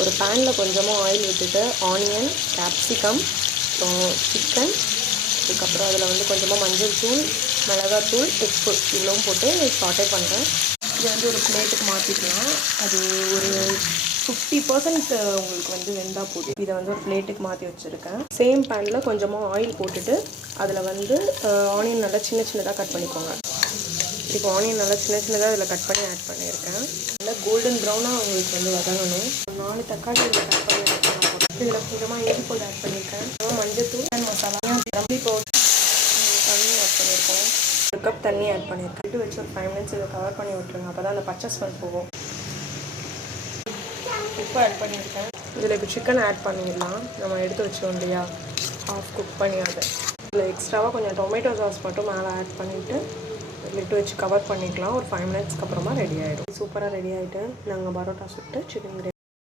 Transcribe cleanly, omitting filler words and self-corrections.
ஒரு பேனில் கொஞ்சமாக ஆயில் விட்டுட்டு ஆனியன், கேப்சிகம், அப்புறம் சிக்கன், அதுக்கப்புறம் அதில் வந்து கொஞ்சமாக மஞ்சள் தூள், மிளகாத்தூள், உப்பு இவ்வளவும் போட்டு சாட்டே பண்ணுறேன். இது வந்து ஒரு பிளேட்டுக்கு மாற்றிக்கலாம். அது ஒரு 50% உங்களுக்கு வந்து வெந்தால் போதும். இதை வந்து ஒரு பிளேட்டுக்கு மாற்றி வச்சுருக்கேன். சேம் பேனில் கொஞ்சமாக ஆயில் போட்டுட்டு அதில் வந்து ஆனியன் நல்லா சின்ன சின்னதாக கட் பண்ணிக்கோங்க. இப்போ ஆனியன் நல்லா சின்ன சின்னதாக இதில் கட் பண்ணி ஆட் பண்ணியிருக்கேன். நல்லா கோல்டன் ப்ரௌனாக உங்களுக்கு வந்து வதங்கணும். 4 தக்காளி இதில் கட் பண்ணி ஆட் பண்ண போகிறேன். இதில் கொஞ்சமாக இஞ்சி பூண்டு ஆட் பண்ணியிருக்கேன். மஞ்சத்தூள், மசாலா, ரம்பி பவுடர், தண்ணி ஆட் பண்ணியிருக்கோம். 1 கப் தண்ணி ஆட் பண்ணியிருக்கேன். விட்டு வச்சு ஒரு 5 மினிட்ஸ் இதை கவர் பண்ணி விட்டுருங்க. அப்போ தான் அந்த பச்சை ஸ்மெல் போகும். உப்பு ஆட் பண்ணியிருக்கேன். இதில் இப்போ சிக்கன் ஆட் பண்ணிடலாம். நம்ம எடுத்து வச்சோம் இல்லையா, ஹாஃப் குக் பண்ணியாது. இதில் எக்ஸ்ட்ராவாக கொஞ்சம் டொமேட்டோ சாஸ் மட்டும் மேலே ஆட் பண்ணிவிட்டு லிட்டு வச்சு கவர் பண்ணிக்கலாம். ஒரு 5 மினிட்ஸ்க்கு அப்புறமா ரெடி ஆகிடும். சூப்பராக ரெடி ஆகிட்டு நாங்கள் பரோட்டா சுட்டு சிக்கன் கிரேவி